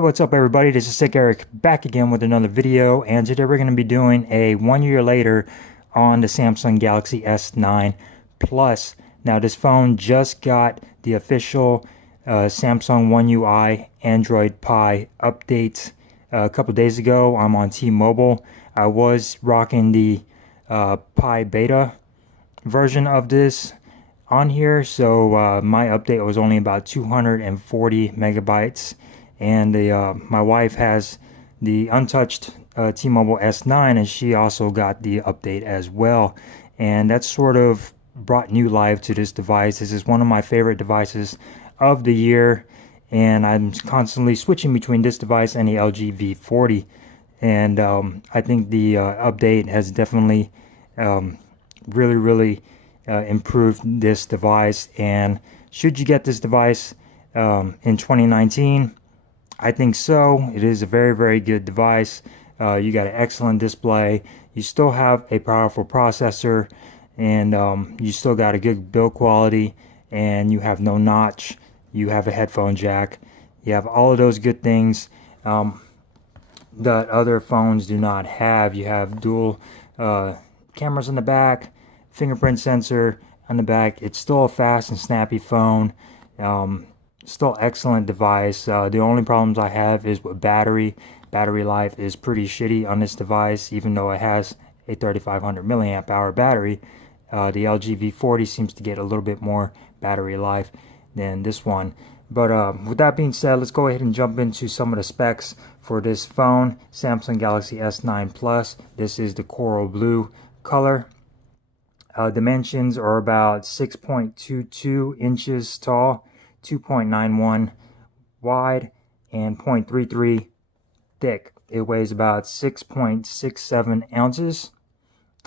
Hey, what's up everybody? This is Sick Eric back again with another video, and today we're going to be doing a 1 year later on the Samsung Galaxy S9 Plus. Now this phone just got the official Samsung One UI Android Pie update a couple days ago. I'm on T-Mobile. I was rocking the Pie Beta version of this on here, so my update was only about 240 megabytes, and my wife has the untouched T-Mobile S9, and she also got the update as well, and that sort of brought new life to this device. This is one of my favorite devices of the year, and I'm constantly switching between this device and the LG V40, and I think the update has definitely really improved this device. And should you get this device in 2019? I think so. It is a very good device. You got an excellent display, you still have a powerful processor, and you still got a good build quality, and you have no notch, you have a headphone jack, you have all of those good things that other phones do not have. You have dual cameras in the back, fingerprint sensor on the back. It's still a fast and snappy phone. Still excellent device. The only problems I have is with battery. Battery life is pretty shitty on this device, even though it has a 3500 milliamp hour battery. The LG V40 seems to get a little bit more battery life than this one. But with that being said, let's go ahead and jump into some of the specs for this phone, Samsung Galaxy S9 Plus. This is the coral blue color. Dimensions are about 6.22 inches tall, 2.91 wide, and 0.33 thick. It weighs about 6.67 ounces,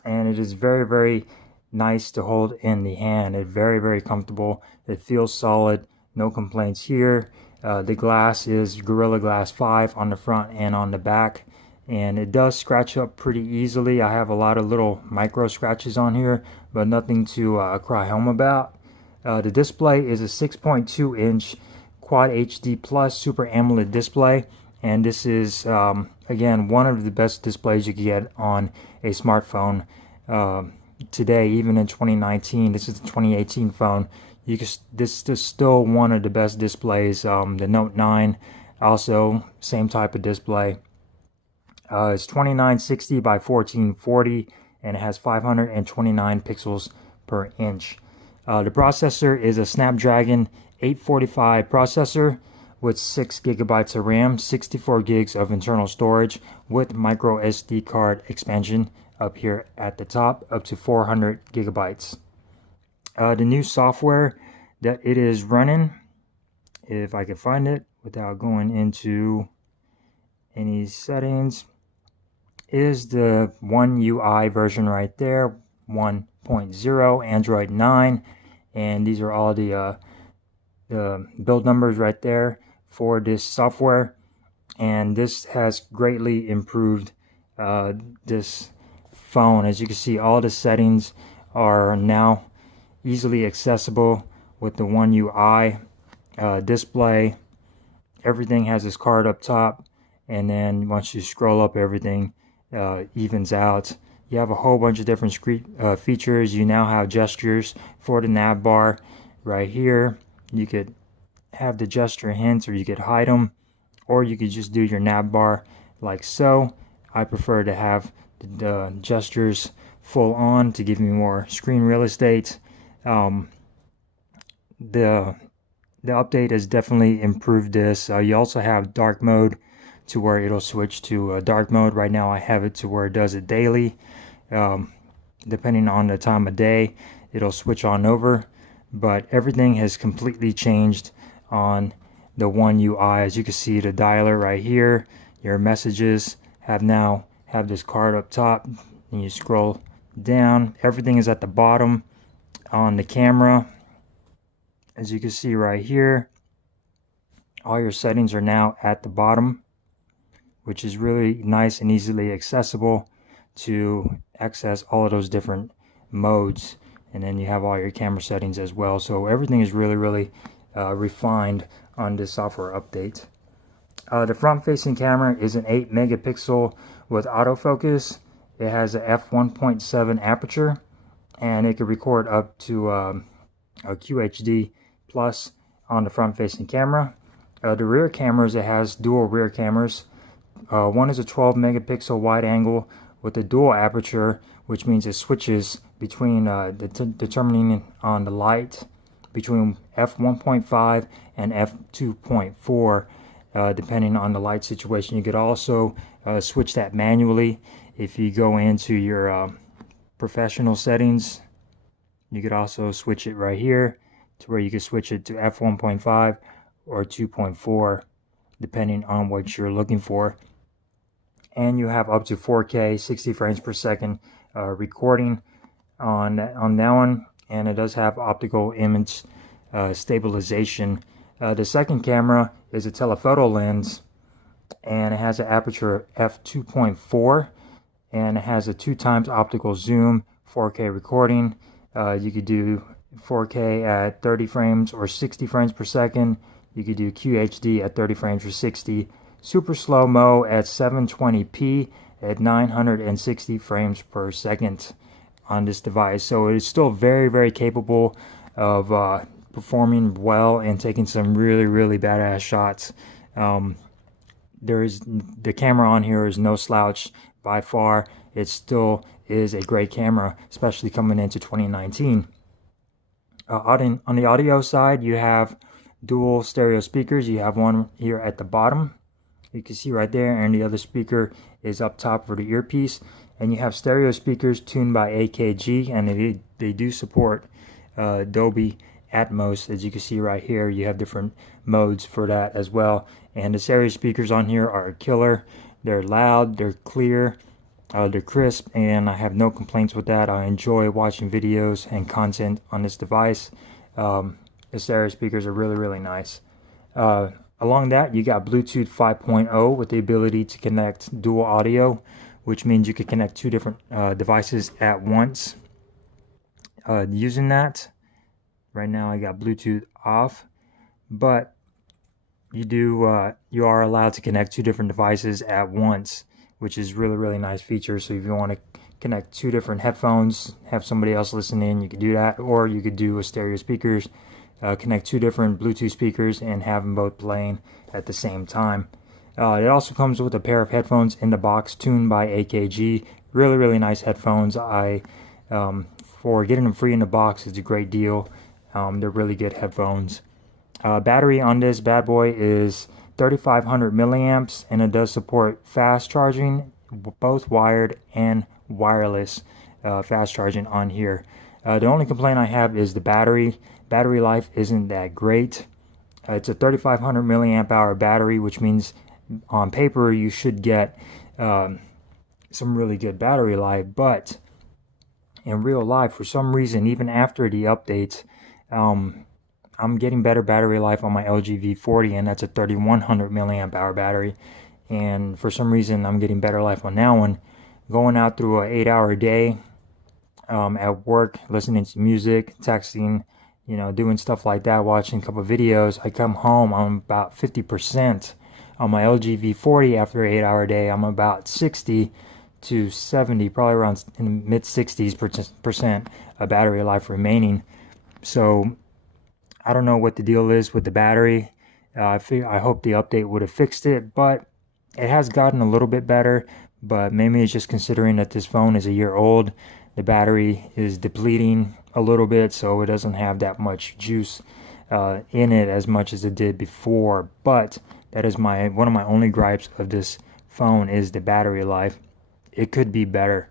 and it is very nice to hold in the hand. It's very comfortable. It feels solid. No complaints here. The glass is Gorilla Glass 5 on the front and on the back, and it does scratch up pretty easily. I have a lot of little micro scratches on here, but nothing to cry home about. The display is a 6.2 inch Quad HD Plus Super AMOLED display, and this is again one of the best displays you can get on a smartphone today, even in 2019. This is the 2018 phone. This is still one of the best displays. The Note 9 also same type of display. It's 2960 by 1440, and it has 529 pixels per inch. The processor is a Snapdragon 845 processor with 6 gigabytes of RAM, 64 gigs of internal storage with micro SD card expansion up here at the top, up to 400 gigabytes. The new software that it is running, if I can find it without going into any settings, is the One UI version right there, 1.0 Android 9, and these are all the build numbers right there for this software, and this has greatly improved this phone. As you can see, all the settings are now easily accessible with the One UI display. Everything has this card up top, and then once you scroll up, everything evens out. You have a whole bunch of different features. You now have gestures for the nav bar right here. You could have the gesture hints, or you could hide them, or you could just do your nav bar like so. I prefer to have the gestures full on to give me more screen real estate. The update has definitely improved this. You also have dark mode, to where it'll switch to dark mode. Right now I have it to where it does it daily. Depending on the time of day, it'll switch on over, but everything has completely changed on the One UI. As you can see, the dialer right here, your messages have this card up top, and you scroll down, everything is at the bottom. On the camera, as you can see right here, all your settings are now at the bottom, which is really nice and easily accessible to access all of those different modes. And then you have all your camera settings as well. So everything is really refined on this software update. The front-facing camera is an 8 megapixel with autofocus. It has a f1.7 aperture, and it can record up to a QHD plus on the front-facing camera. The rear cameras, it has dual rear cameras. One is a 12 megapixel wide angle with a dual aperture, which means it switches between determining on the light between f1.5 and f2.4, depending on the light situation. You could also switch that manually if you go into your professional settings. You could also switch it right here to where you can switch it to f1.5 or 2.4, depending on what you're looking for. And you have up to 4K 60 frames per second recording on that one, and it does have optical image stabilization. The second camera is a telephoto lens, and it has an aperture f2.4, and it has a 2x optical zoom, 4K recording. You could do 4K at 30 frames or 60 frames per second. You could do QHD at 30 frames or 60. Super slow-mo at 720p at 960 frames per second on this device. So it is still very, very capable of performing well and taking some really, really badass shots. The camera on here is no slouch by far. It still is a great camera, especially coming into 2019. On the audio side, you have dual stereo speakers. You have one here at the bottom, you can see right there, and the other speaker is up top for the earpiece. And you have stereo speakers tuned by AKG, and they do support Dolby Atmos. As you can see right here, you have different modes for that as well. And the stereo speakers on here are killer. They're loud, they're clear, they're crisp, and I have no complaints with that. I enjoy watching videos and content on this device. The stereo speakers are really, really nice. Along that, you got Bluetooth 5.0 with the ability to connect dual audio, which means you could connect two different devices at once. Using that, right now I got Bluetooth off, but you are allowed to connect two different devices at once, which is really, really nice feature. So if you want to connect two different headphones, have somebody else listen in, you could do that, or you could do a stereo speakers. Connect two different Bluetooth speakers and have them both playing at the same time. It also comes with a pair of headphones in the box tuned by AKG. Really, really nice headphones. For getting them free in the box, it's a great deal. They're really good headphones. Battery on this bad boy is 3,500 milliamps, and it does support fast charging, both wired and wireless fast charging on here. The only complaint I have is the battery. Battery life isn't that great. It's a 3,500 milliamp hour battery, which means on paper you should get some really good battery life, but in real life, for some reason, even after the updates, I'm getting better battery life on my LG V40, and that's a 3,100 milliamp hour battery, and for some reason I'm getting better life on that one. Going out through an 8-hour day at work, listening to music, texting, doing stuff like that, watching a couple of videos, I come home, I'm about 50%. On my LG V40, after an 8-hour day, I'm about 60 to 70, probably around in the mid 60% of battery life remaining. So I don't know what the deal is with the battery. I hope the update would have fixed it, but it has gotten a little bit better. But maybe it's just considering that this phone is a year old, the battery is depleting a little bit, so it doesn't have that much juice in it as much as it did before. But that is one of my only gripes of this phone is the battery life. It could be better.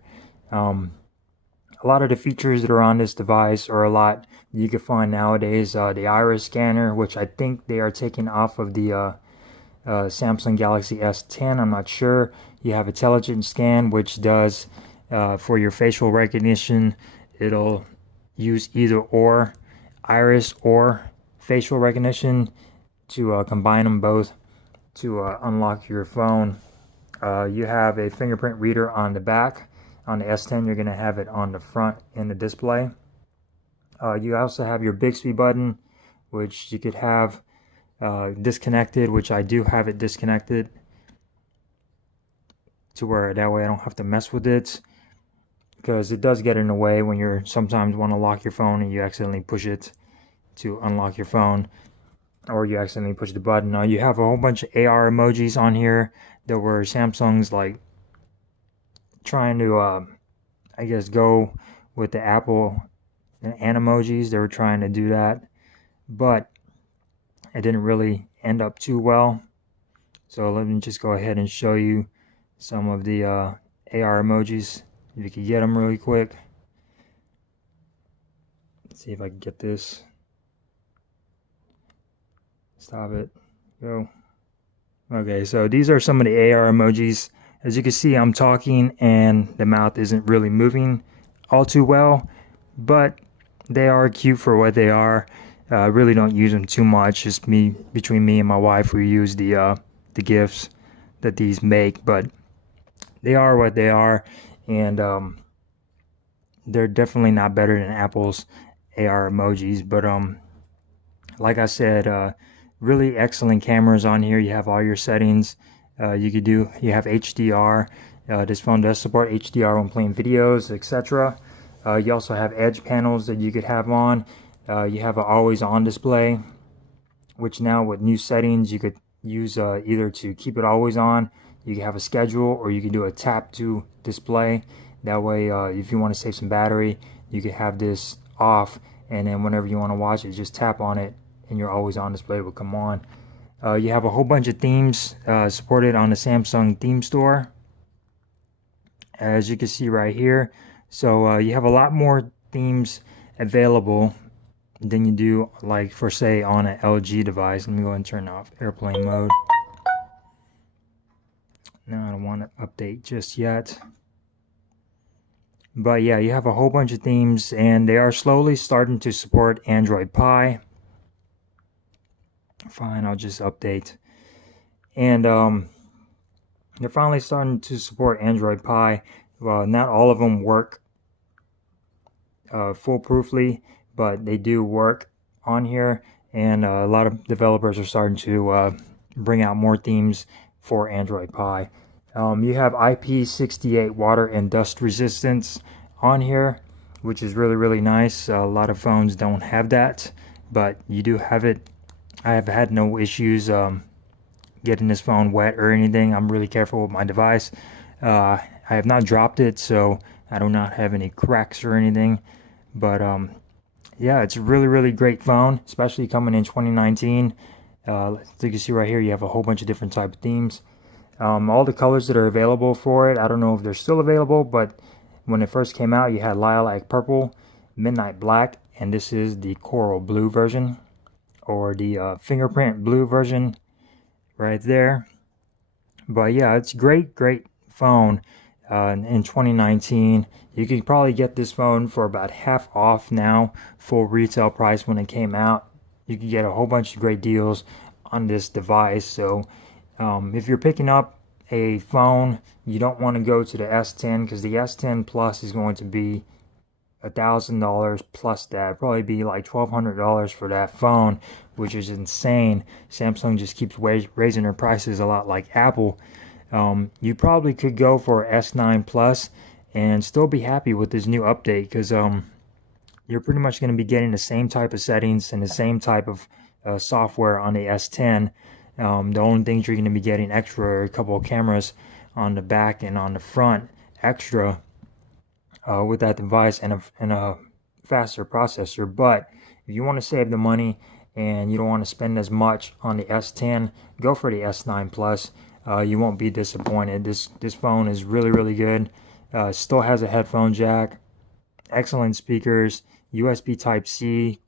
A lot of the features that are on this device are a lot you can find nowadays. The iris scanner, which I think they are taking off of the Samsung Galaxy S10. I'm not sure. You have intelligent scan, which does for your facial recognition. It'll use either or, iris or facial recognition, to combine them both to unlock your phone. You have a fingerprint reader on the back. On the S10, you're going to have it on the front in the display. You also have your Bixby button, which you could have disconnected, which I do have it disconnected to where that way I don't have to mess with it, because it does get in the way when you're sometimes want to lock your phone and you accidentally push it to unlock your phone, or you accidentally push the button. Now you have a whole bunch of AR emojis on here that were Samsung's like trying to I guess go with the Apple and emojis. They were trying to do that, but it didn't really end up too well. So let me just go ahead and show you some of the AR emojis, if you could get them really quick. Let's see if I can get this. Stop it. Go. Okay, so these are some of the AR emojis. As you can see, I'm talking and the mouth isn't really moving all too well, but they are cute for what they are. I really don't use them too much. Just between me and my wife, we use the GIFs that these make, but they are what they are, and they're definitely not better than Apple's AR emojis. But like I said, really excellent cameras on here. You have all your settings. You have HDR. This phone does support HDR when playing videos, etc. You also have edge panels that you could have on. You have an always on display, which now with new settings you could use either to keep it always on. You can have a schedule, or you can do a tap to display. That way, if you want to save some battery, you could have this off, and then whenever you want to watch it, just tap on it and your always on display will come on. You have a whole bunch of themes supported on the Samsung theme store, as you can see right here. So you have a lot more themes available than you do, like for say on an LG device. Let me go ahead and turn off airplane mode. No, I don't want to update just yet. But yeah, you have a whole bunch of themes, and they are slowly starting to support Android Pie. Fine, I'll just update. And they're finally starting to support Android Pie. Well, not all of them work foolproofly, but they do work on here, and a lot of developers are starting to bring out more themes for Android Pie. You have IP68 water and dust resistance on here, which is really, really nice. A lot of phones don't have that, but you do have it. I have had no issues getting this phone wet or anything. I'm really careful with my device. I have not dropped it, so I do not have any cracks or anything. But yeah, it's a really, really great phone, especially coming in 2019. As you can see right here, you have a whole bunch of different type of themes. All the colors that are available for it, I don't know if they're still available, but when it first came out, you had lilac purple, midnight black, and this is the coral blue version, or the fingerprint blue version right there. But yeah, it's great phone in 2019. You could probably get this phone for about half off now, full retail price when it came out. You could get a whole bunch of great deals on this device. So if you're picking up a phone, you don't want to go to the S10, because the S10 Plus is going to be $1,000 plus that. Probably be like $1,200 for that phone, which is insane. Samsung just keeps raising their prices a lot like Apple. You probably could go for S9 Plus and still be happy with this new update, because you're pretty much going to be getting the same type of settings and the same type of software on the S10. The only things you're going to be getting extra are a couple of cameras on the back and on the front extra with that device, and a faster processor. But if you want to save the money and you don't want to spend as much on the S10, go for the S9 Plus. You won't be disappointed. This phone is really, really good. Still has a headphone jack, excellent speakers, USB Type-C,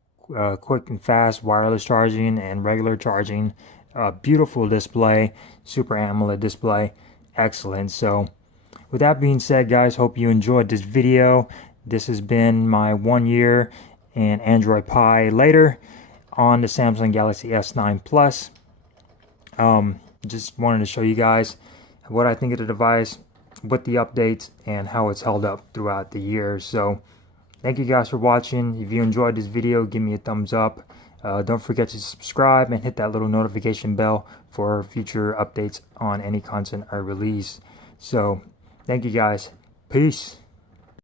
quick and fast wireless charging and regular charging. Beautiful display, Super AMOLED display, excellent. So with that being said, guys, hope you enjoyed this video. This has been my 1 year and Android Pie later on the Samsung Galaxy S9 Plus. Just wanted to show you guys what I think of the device with the updates and how it's held up throughout the year. So thank you guys for watching. If you enjoyed this video, give me a thumbs up. Don't forget to subscribe and hit that little notification bell for future updates on any content I release. So, thank you guys. Peace.